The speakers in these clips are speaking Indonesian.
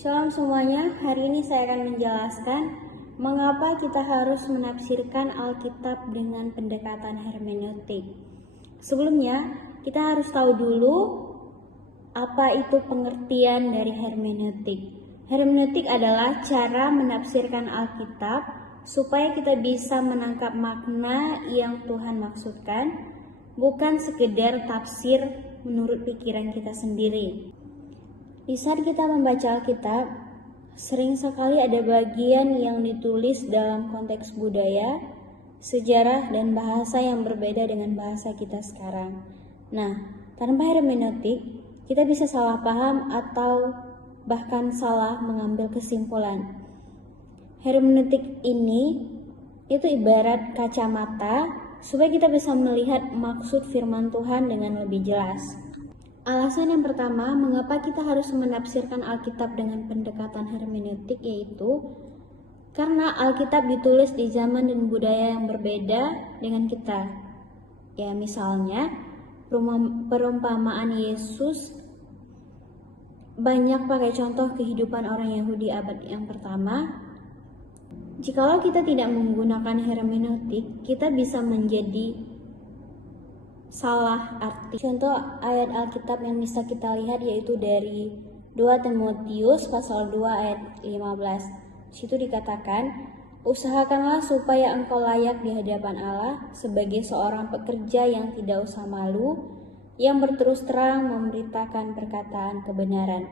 Shalom semuanya, hari ini saya akan menjelaskan mengapa kita harus menafsirkan Alkitab dengan pendekatan hermeneutik. Sebelumnya, kita harus tahu dulu apa itu pengertian dari hermeneutik. Hermeneutik adalah cara menafsirkan Alkitab supaya kita bisa menangkap makna yang Tuhan maksudkan, bukan sekedar tafsir menurut pikiran kita sendiri. Di saat kita membaca Alkitab, sering sekali ada bagian yang ditulis dalam konteks budaya, sejarah, dan bahasa yang berbeda dengan bahasa kita sekarang. Nah, tanpa hermeneutik, kita bisa salah paham atau bahkan salah mengambil kesimpulan. Hermeneutik ini itu ibarat kacamata supaya kita bisa melihat maksud firman Tuhan dengan lebih jelas. Alasan yang pertama, mengapa kita harus menafsirkan Alkitab dengan pendekatan hermeneutik, yaitu karena Alkitab ditulis di zaman dan budaya yang berbeda dengan kita. Ya, misalnya perumpamaan Yesus banyak pakai contoh kehidupan orang Yahudi abad yang pertama. Jikalau kita tidak menggunakan hermeneutik, kita bisa menjadi salah arti. Contoh ayat Alkitab yang bisa kita lihat yaitu dari 2 Timotius pasal 2 ayat 15. Situ dikatakan, usahakanlah supaya engkau layak di hadapan Allah sebagai seorang pekerja yang tidak usah malu, yang berterus terang memberitakan perkataan kebenaran.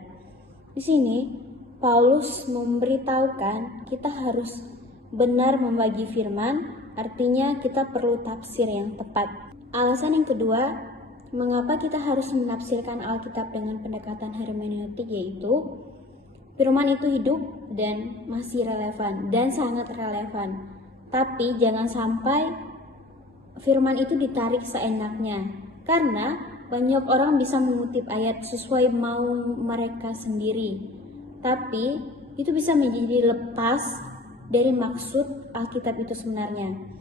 Di sini Paulus memberitahukan kita harus benar membagi firman, artinya kita perlu tafsir yang tepat. Alasan yang kedua, mengapa kita harus menafsirkan Alkitab dengan pendekatan hermeneutik, yaitu firman itu hidup dan masih relevan dan sangat relevan. Tapi jangan sampai firman itu ditarik seenaknya, karena banyak orang bisa mengutip ayat sesuai mau mereka sendiri. Tapi itu bisa menjadi lepas dari maksud Alkitab itu sebenarnya.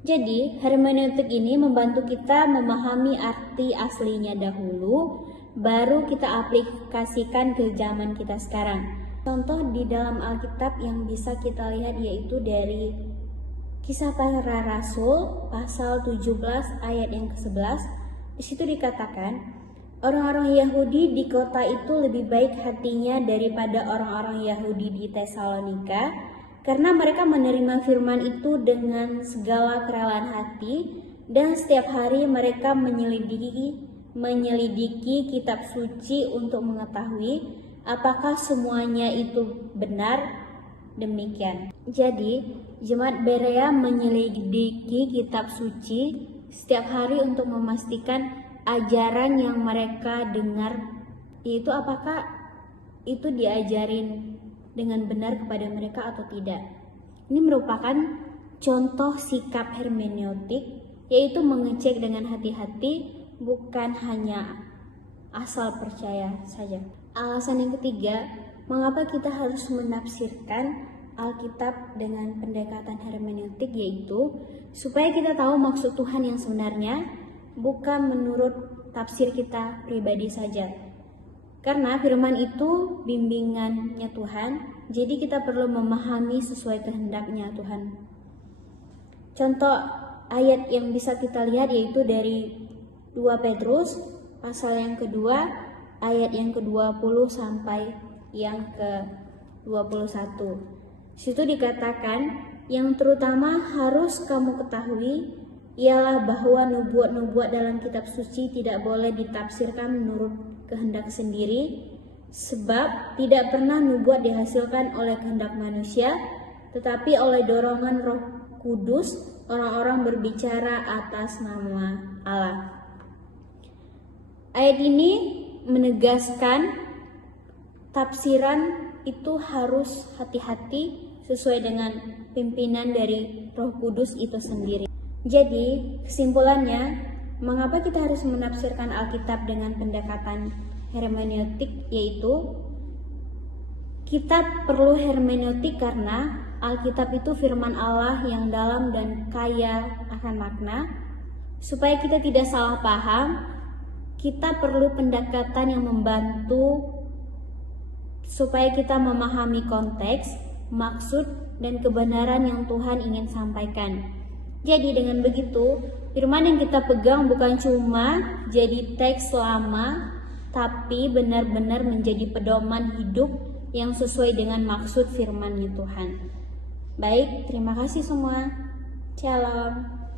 Jadi, hermeneutik ini membantu kita memahami arti aslinya dahulu, baru kita aplikasikan ke zaman kita sekarang. Contoh di dalam Alkitab yang bisa kita lihat yaitu dari Kisah Para Rasul pasal 17 ayat yang ke-11. Di situ dikatakan, orang-orang Yahudi di kota itu lebih baik hatinya daripada orang-orang Yahudi di Tesalonika, karena mereka menerima firman itu dengan segala kerelaan hati, dan setiap hari mereka menyelidiki kitab suci untuk mengetahui apakah semuanya itu benar. Demikian. Jadi, jemaat Berea menyelidiki kitab suci setiap hari untuk memastikan ajaran yang mereka dengar, yaitu apakah itu diajarin dengan benar kepada mereka atau tidak. Ini merupakan contoh sikap hermeneutik, yaitu mengecek dengan hati-hati, bukan hanya asal percaya saja. Alasan yang ketiga, mengapa kita harus menafsirkan Alkitab dengan pendekatan hermeneutik, yaitu supaya kita tahu maksud Tuhan yang sebenarnya, bukan menurut tafsir kita pribadi saja. Karena firman itu bimbingannya Tuhan, jadi kita perlu memahami sesuai kehendaknya Tuhan. Contoh ayat yang bisa kita lihat yaitu dari 2 Petrus pasal yang kedua, ayat yang ke-20 sampai yang ke-21. Situ dikatakan, yang terutama harus kamu ketahui ialah bahwa nubuat-nubuat dalam kitab suci tidak boleh ditafsirkan menurut kehendak sendiri, sebab tidak pernah nubuat dihasilkan oleh kehendak manusia, tetapi oleh dorongan Roh Kudus orang-orang berbicara atas nama Allah. Ayat ini menegaskan tafsiran itu harus hati-hati sesuai dengan pimpinan dari Roh Kudus itu sendiri. Jadi, kesimpulannya, mengapa kita harus menafsirkan Alkitab dengan pendekatan hermeneutik, yaitu kita perlu hermeneutik karena Alkitab itu firman Allah yang dalam dan kaya akan makna. Supaya kita tidak salah paham, kita perlu pendekatan yang membantu supaya kita memahami konteks, maksud, dan kebenaran yang Tuhan ingin sampaikan. Jadi dengan begitu, firman yang kita pegang bukan cuma jadi teks lama, tapi benar-benar menjadi pedoman hidup yang sesuai dengan maksud firman-Nya Tuhan. Baik, terima kasih semua. Shalom.